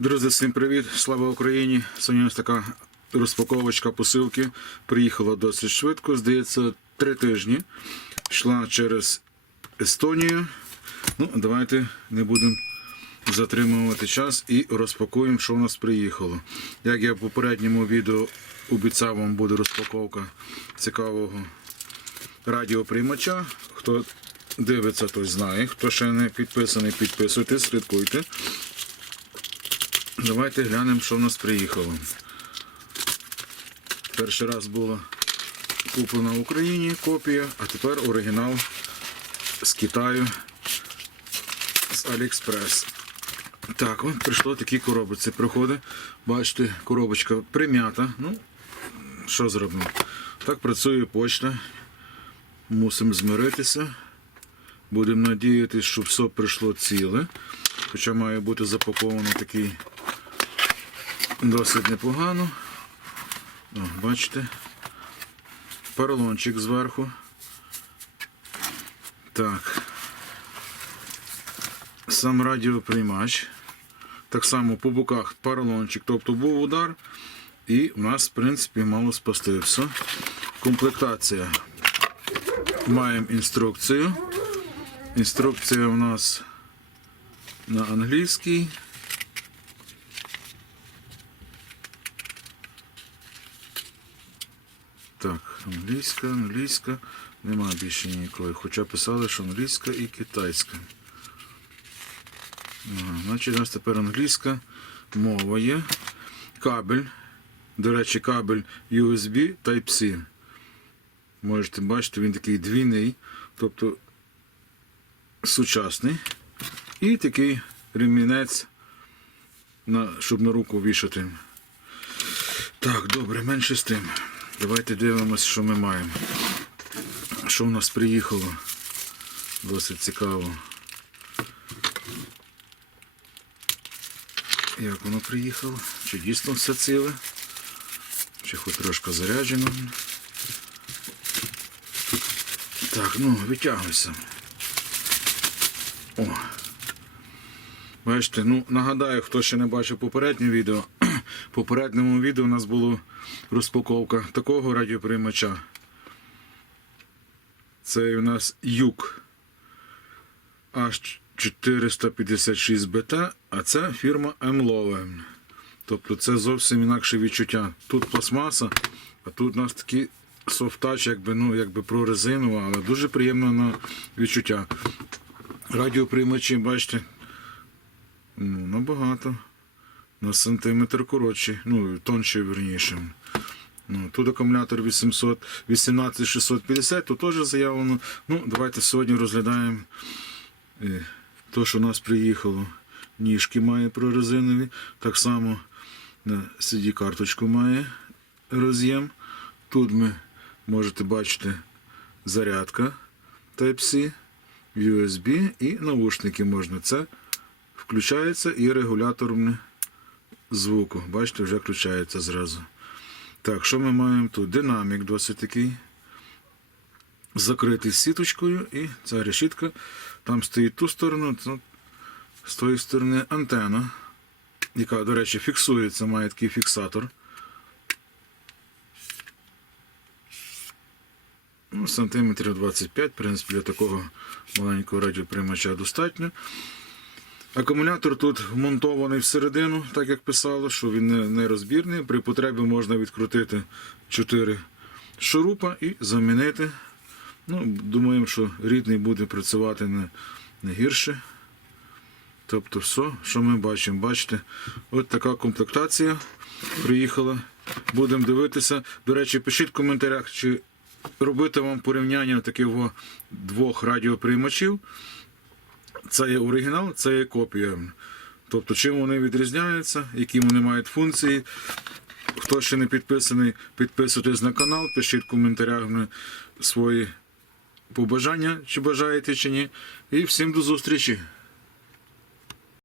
Друзі, всім привіт! Слава Україні! Сьогодні ось така розпаковочка посилки. Приїхала досить швидко, здається, три тижні. Йшла через Естонію. Ну, давайте не будемо затримувати час і розпакуємо, що в нас приїхало. Як я в попередньому відео обіцяв вам буде розпаковка цікавого радіоприймача. Хто дивиться, той знає. Хто ще не підписаний, підписуйтесь, слідкуйте. Давайте глянемо, що в нас приїхало. Перший раз була куплена в Україні копія, а тепер оригінал з Китаю з Аліекспрес. Так, от прийшло такі коробочці. Приходить, бачите, коробочка прим'ята. Ну, що зробимо? Так працює почта. Мусимо змиритися. Будемо надіятися, що все прийшло ціле. Хоча має бути запаковано такий досить непогано. О, бачите? Поролончик зверху. Так. Сам радіоприймач. Так само по боках поролончик, тобто був удар. І в нас, в принципі, мало спасти все. Комплектація. Маємо інструкцію. Інструкція у нас на англійській. Так, англійська, англійська. Нема більше ніякої. Хоча писали, що англійська і китайська. Ага, значить, у нас тепер англійська мова є. Кабель. До речі, кабель USB Type-C. Можете бачити, він такий двійний, тобто сучасний. І такий ремінець, на, щоб на руку вішати. Так, добре, менше з тим. Давайте дивимося, що ми маємо. Що в нас приїхало? Досить цікаво. Як воно приїхало? Чи дійсно все ціле? Чи хоч трошки заряджено? Так, ну, витягуйся. О. Бачите, ну нагадаю, хто ще не бачив попереднє відео. В попередньому відео у нас була розпаковка такого радіоприймача. Це у нас юк H456BT, а це фірма MLOVE. Тобто це зовсім інакше відчуття. Тут пластмаса, а тут у нас такі софтач, якби, ну, якби прорезинова, але дуже приємне на відчуття. Радіоприймачі, бачите, ну, набагато. На сантиметр коротші, ну, тонші верніше. Ну, тут акумулятор 800, 18650, тут теж заявлено. Ну, давайте сьогодні розглядаємо те, що у нас приїхало. Ніжки має прорезинові. Так само на CD-карточку має роз'єм. Тут ми можете бачити зарядка Type-C, USB і наушники можна. Це включається і регулятор звуку. Бачите, вже включається зразу. Так, що ми маємо тут? Динамік досить такий. Закритий сіточкою і ця решітка. Там стоїть ту сторону, це з тої сторони антена, яка, до речі, фіксується, має такий фіксатор. Ну, сантиметрів 25, в принципі, для такого маленького радіоприймача достатньо. Акумулятор тут вмонтований всередину, так як писало, що він не, розбірний. При потребі можна відкрутити 4 шурупа і замінити. Ну, Думаємо, що рідний буде працювати не, не гірше. Тобто, все, що ми бачимо, бачите, от така комплектація приїхала. Будемо дивитися. До речі, пишіть в коментарях, чи робити вам порівняння таких двох радіоприймачів. Це є оригінал, це є копія. Тобто, чим вони відрізняються, які вони мають функції. Хто ще не підписаний, підписуйтесь на канал, пишіть в коментарях свої побажання, чи бажаєте, чи ні. І всім до зустрічі!